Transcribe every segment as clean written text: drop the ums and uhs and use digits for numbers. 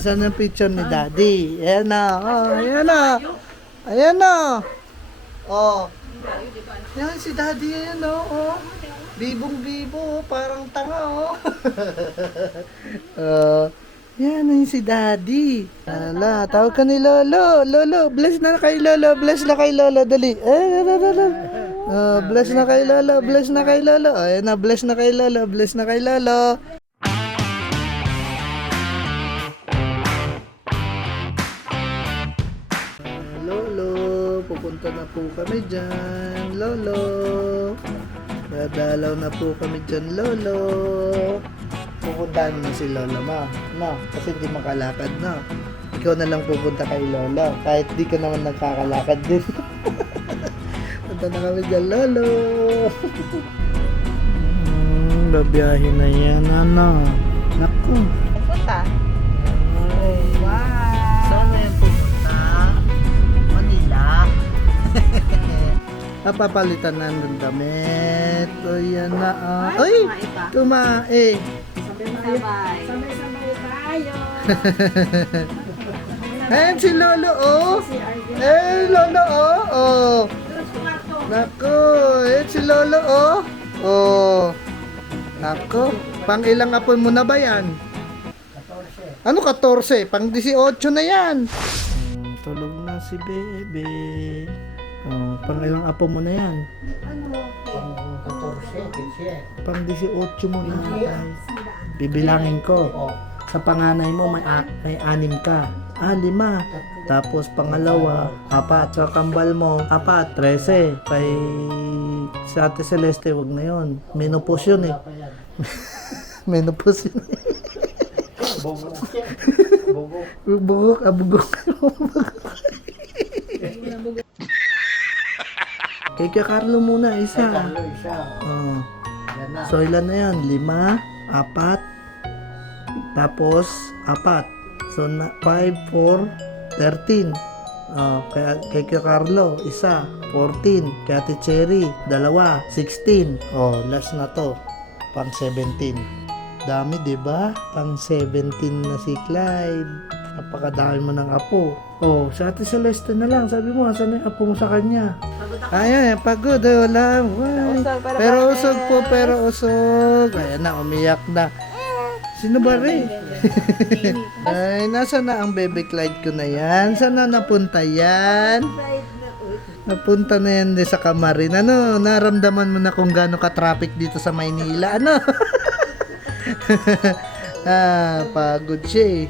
Saan ang picture ni Daddy? Ayan na. Oh, ayan na. Ayan na. Oh. Yan si Daddy, ayan o. Oh. Bibong-bibo, parang tanga oh. Yan yung si Daddy. Ala, tawag ka ni Lolo. Lolo, bless na kay Lolo. Bless na kay Lolo, dali. Bless na kay Lolo. Bless na kay Lolo. Ayan na, bless na kay Lolo. Bless na kay Lolo. Lolo, pupunta na po kami dyan. Lolo. Dadalaw na po kami dyan, Lolo. Pupuntahan mo na si Lolo mo. No, kasi di makalakad, no. Ikaw na lang pupunta kay Lolo. Kahit di ka naman nagkakalakad din. Punta na kami dyan, Lolo. Babiyahin na yan, ano. Naku. Punta? Ay. Wow! Saan na yan pupunta? Manila. Napapalitan na ng damit. O yan na. Ay! Tumae. Sabay. Sabay tayo. Ayan si Lolo, oh. Eh, Lolo, oh. Oh. Naku, ayan si Lolo, oh. Oh. Naku, pang ilang apon mo na ba yan? 14. Ano 14? Pang 18 na yan. Tulog na si Bebe. Oh, pang ilang apon mo na yan? Pang 14, 15. Pang 18 mo na tay. Bibilangin ko. Sa panganay mo may 6 ka. 5. Tapos pangalawa, 4. Sa kambal mo, 4, 13. Kay sa Ate Celeste, wag na yun. Menopause yun eh. Menopause yun eh. Bugok. Bugok. Kay Kuya Carlo muna, isa. Oh. So ilan na yan? 5, 4, tapos 4. So 5, 4, 13. Kay Kuya Carlo, isa. 14. Kay Ate Cherry, 2. 16. Oh, last na to. Pang 17. Dami, di ba? Pang 17 na si Clyde. Napakadami mo ng apo. Oh, sa Ate Celeste na lang. Sabi mo, asan na yung apo mo sa kanya? Ayan, pagod. Wala. Pero usog po, pero usog. Ayan na, umiyak na. Sino ba rin? Ay, nasa na ang baby Clyde ko na yan? Saan na napunta yan? Napunta na yan sa Kamarin. Ano, naramdaman mo na kung gaano ka-traffic dito sa Maynila? Ano? Pagod siya eh.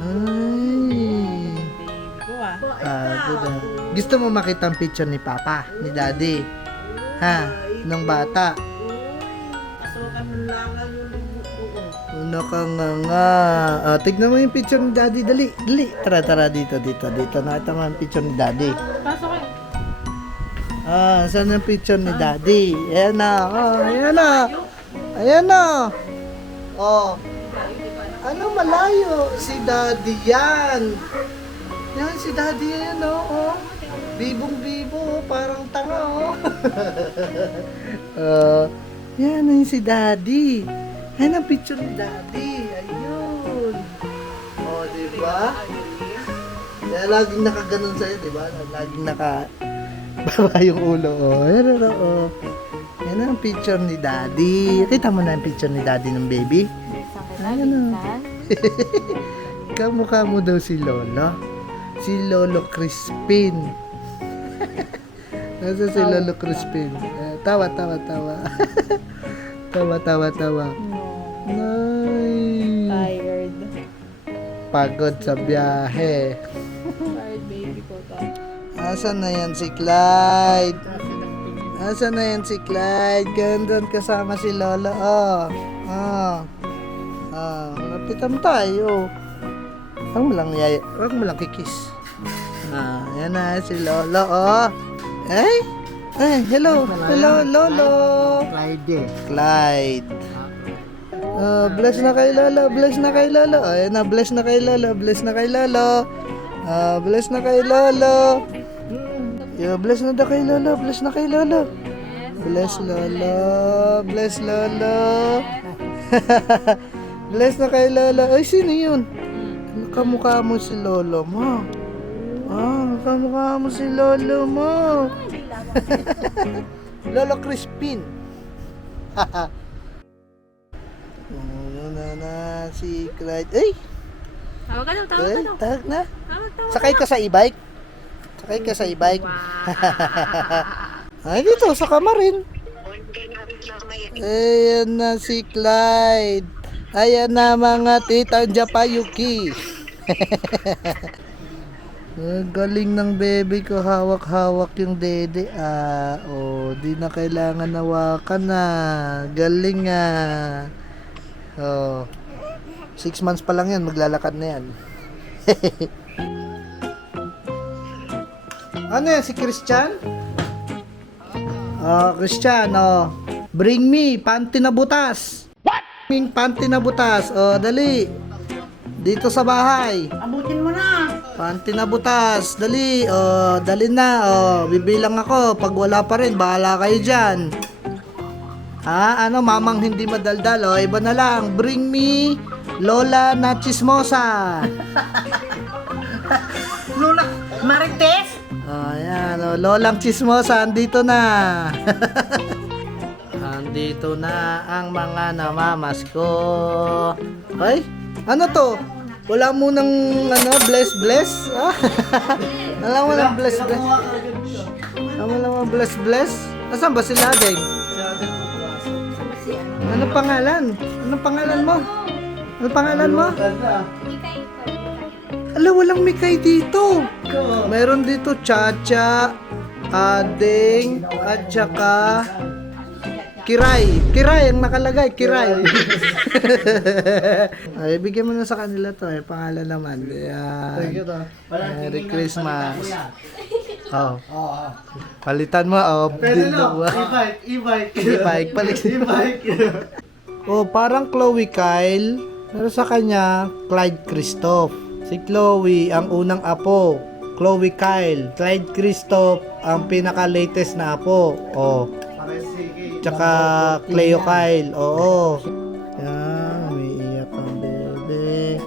Ay. Pagod ah. Gusto mo makita ang picture ni Papa, ni Daddy? Ha? Nung bata? Ano ka nga. Tignan mo yung picture ni Daddy. Dali. Tara, dito. Nakita mo yung picture ni Daddy. Saan yung picture ni Daddy? Ayan na. Ayan na. Oh. Ano malayo? Si Daddy yan. Yan, si Daddy yan, oh. Bibong-bibo, parang tanga, oh. Yan yung si Daddy. Yan ang picture ni Daddy. Ayun. Oh, diba? Kaya laging nakaganon sa'yo, diba? Laging baba yung ulo, oh. Yan, oh. Yan ang picture ni Daddy. Kita mo na yung picture ni Daddy ng baby? Ayan, oh. Kamukha mo daw si Lolo. Si Lolo Crispin. Nasa si Lolo Crispin? Tawa. Tawa. Nice. Tired. Pagod sa biyahe. Tired baby ko to. Asan na yan si Clyde? Gandun kasama si Lolo. Lapitan tayo. Huwag mo lang kikis. Yan na si Lolo, oh. Hello, Lolo. Clyde. Bless na kay Lolo. Ayan na, bless na kay Lolo. Bless na kay Lolo. Bless na kay Lolo. Bless na kay Lolo. Bless Lolo. Bless na kay Lolo. Ay, sino yun? Kamukha mo si lolo mo. Kamukha mo si lolo mo. Lolo Crispin. Na si Clyde. Ay! Tawag ka daw, Tawag na. Tawag. Sakay ka sa e-bike? Sakay ka sa e-bike? Ay, dito, sa kamarin. Ayan na si Clyde. Ayan na mga tita Japayuki. Galing ng baby ko, hawak-hawak yung dede. Di na kailangan hawakan na. Galing ah. 6 months pa lang yan, maglalakad na yan. Ano yan, si Christian? Christian, bring me panty na butas. What? Panty na butas. Dali. Dito sa bahay. Abutin mo na. Panty na butas. Dali. Dali na. Bibilang ako. Pag wala pa rin, bahala kayo dyan. Mamang hindi madaldal. Iba na lang. Bring me Lola na chismosa. Lola, Marites? Ayan. Lolang chismosa. Andito na. Andito na ang mga namamas ko. Ay, ano to? Wala mo nang bless. Alam mo nang bless. Alam mo nang bless. Nasaan ba si Ladeng? Ano pangalan? Anong pangalan mo? Ano pangalan mo? Alam, walang Mikay dito. Meron dito Chacha, Adeng, at saka Kiray. Kiray ang nakalagay. Kiray. Ay, bigyan mo na sa kanila to. Pangalan naman. Merry Christmas. Palitan mo. Pwede no. E-bike. Parang Chloe Kyle. Pero sa kanya, Clyde Christoph. Si Chloe, ang unang apo. Chloe Kyle. Clyde Christoph, ang pinaka-latest na apo. Tsaka Cleo Kyle. Oo. Yan, umiiyak ang bebe.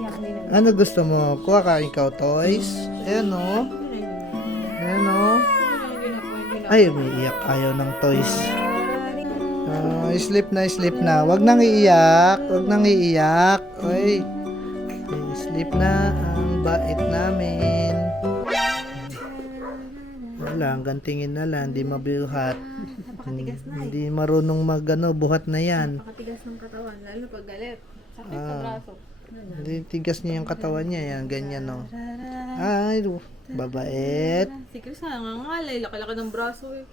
Ano gusto mo? Kuha ka ikaw toys? Ayan o. Ay, umiiyak. Ayaw ng toys. Sleep na. Wag nang iiyak. Ay, sleep na. Ang bait namin. Wala, hanggang tingin na lang, hindi mabuhat. Hindi marunong buhat na yan. Nakatigas ng katawan, lalo pag galit. Sakit sa braso. Hindi tigas niya yung katawan niya, yan, ganyan no. Ay, babait. Si Chris nga nangangalay, laki-laki ng braso eh.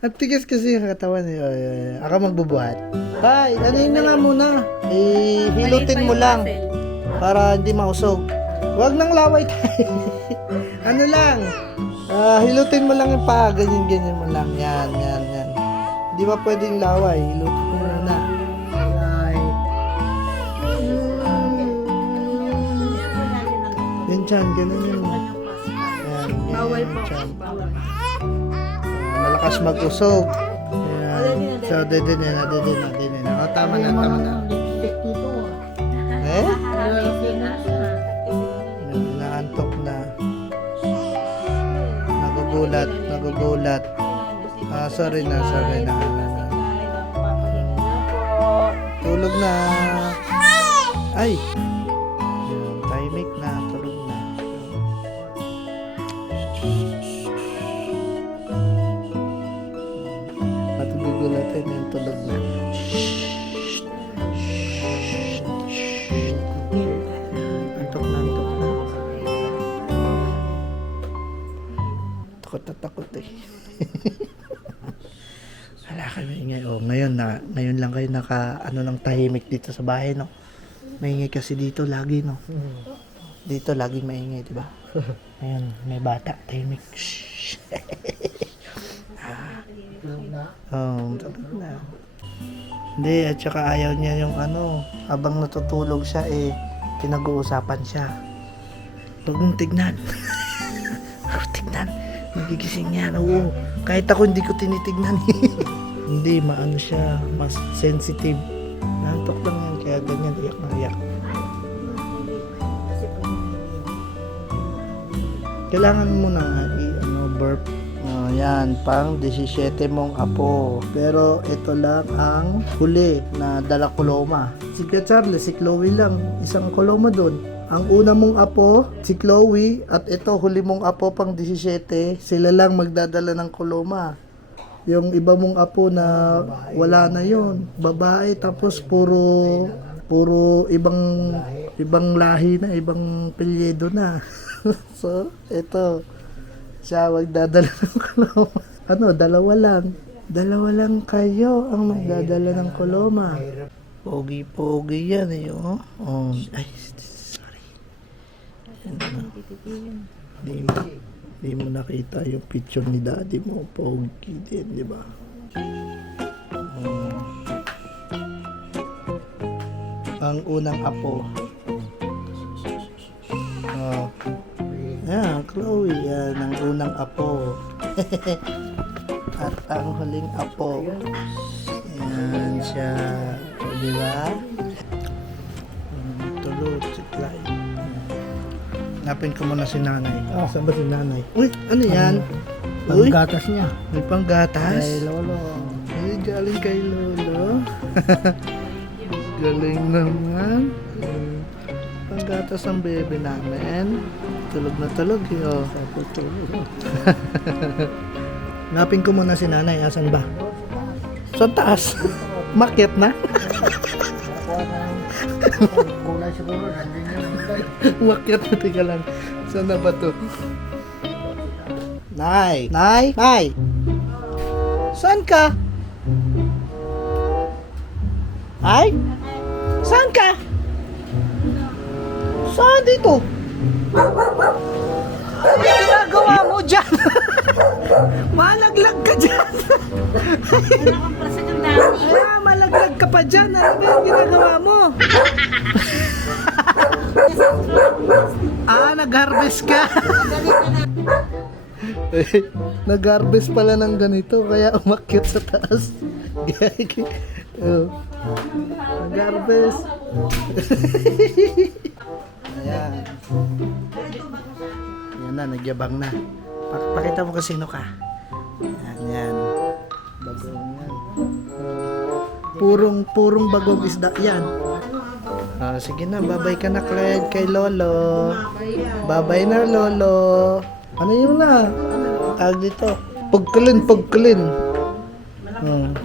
At tigas kasi yung katawan niya. Ako magbubuhat. Ay, ano yun na nga muna. Hilutin mo lang. Para hindi mausog. Huwag nang laway tayo. Ano lang. Hilutin mo lang yung paa. Ganyan mo lang. Yan. Hindi ba pwedeng laway? Hilutin mo muna. Yan dyan. Ganun yun. Yan. Bawal po. Dyan. Bawal. Malakas mag-usog. Yan. So, dede na. Tama na. Naantok na. Nagugulat. Sorry na. Tulog na. Ay. Yan, tahimik na. Tulog na. Matugugulatin yung tulog na. Antok na. Takot eh. Wala kami ingay. Ngayon lang kayo ng tahimik dito sa bahay, no? Maingay kasi dito lagi, no? Dito laging maingay, di ba? Ngayon, may bata, tahimik. Tapos na. Hindi, at saka ayaw niya yung habang natutulog siya, pinag-uusapan siya. Huwag mong tignan. Nagigising yan, oo. Kahit ako hindi ko tinitignan. Hindi, maano siya, mas sensitive. Nantok lang yan, kaya ganyan, iyak na iyak. Kailangan mo na burp. Yan, pang 17 mong apo. Pero ito lang ang huli na dala koloma. Si Kuya Charlie, si Chloe lang. Isang koloma doon. Ang una mong apo, si Chloe, at ito, huli mong apo pang 17, sila lang magdadala ng koloma. Yung iba mong apo na wala na yon, babae, tapos puro ibang lahi na, ibang pilyedo na. So, ito, siya magdadala ng koloma. Dalawa lang. Dalawa lang kayo ang magdadala ng koloma. Pogi-pogi yan eh, oh. Ay, sorry. Di mo nakita yung picture ni daddy mo. Pogi din, di ba? Ang unang apo. Yan, Chloe, yan ang unang apo. At ang huling apo. Yan siya. O, di ba? Tulog, si Clyde. Napin ko muna si nanay. Saan ba si nanay? Uy, ano yan? Uy, Panggatas niya. may panggatas. Kay Lolo. Ay, galing kay Lolo. Galing naman. Panggatas ang bebe namin. Tulog na tulog yun. Napin ko muna si nanay. Asan ba? Sa taas. Makyat na. Kulay siguro, nandun yun. Makyat na. Tika lang. Saan na ba to? Nay! Nay! Nay! Saan ka? Ay? Saan ka? Saan dito? Ano yung ginagawa mo dyan? Malaglag ka dyan. Malaglag ka pa dyan. Ano ba yung ginagawa mo? Nag-harvest ka. Nag-harvest pala ng ganito kaya umakyat sa taas. Nag-harvest. Ayan. Yan na, nagyabang na. Pakita mo kung sino ka. Yan. Bagong yan. Purong bagong isda yan. Sige na, babay ka na, Clyde, kay Lolo. Babay na, Lolo. Ano yun na? Tawag dito. Pagkulin.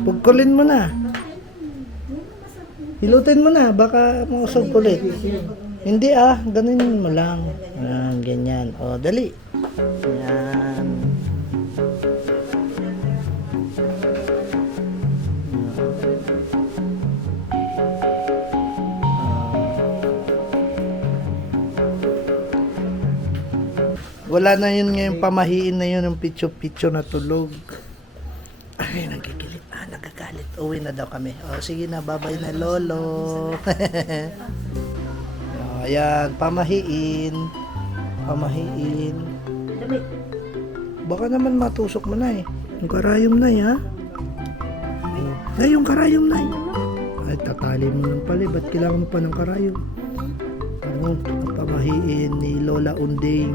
Pagkulin mo na. Hilutin mo na, baka mausog ulit. Hindi ganun mo lang. Ganyan. Dali. Yan. Wala na yun ngayon, pamahiin na yun yung pitso na tulog. Ay, nagkikilit. Nagagalit. Uwi na daw kami. Sige na, babay na, Lolo. Ayan, pamahiin. Baka naman matusok mo na eh. Yung karayom na ha? Ay, yung karayom na ay, tatali mo ng pala. Ba't kailangan mo pa ng karayom? Pamahiin ni Lola Unding.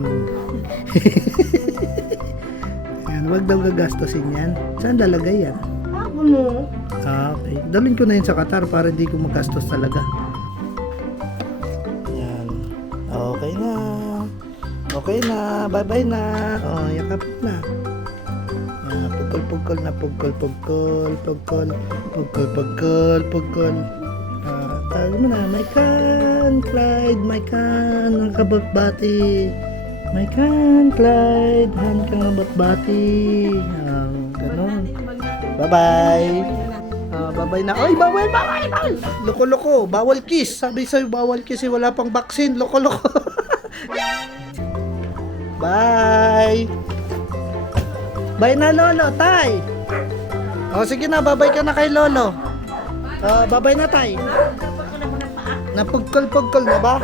Ayan, wag daw gagastusin yan. Saan lalagay yan? Okay. Dalhin ko na yun sa Qatar para hindi ko magastos talaga. Ayan. Okay na. Bye-bye na. Yakap na. Pugkol. Tawag mo na, my can, Clyde, my can, ang kabatbati. My can, Clyde, han kang kabatbati. Ganon. Bye-bye. Bye-bye na. Oy, bawal. Loko-loko, bawal kiss. Sabi sa'yo, bawal kiss, wala pang vaccine. Loko-loko. Bye. Bye na, Lolo, tay. Sige na, bye-bye ka na kay Lolo. Bye-bye na, tay. Napugkol na ba?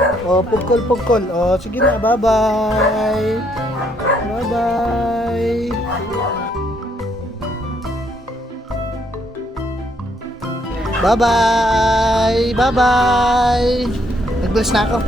Pugkol. Sige na, bye-bye. Bye-bye. Bye-bye. Nag-bless na ako.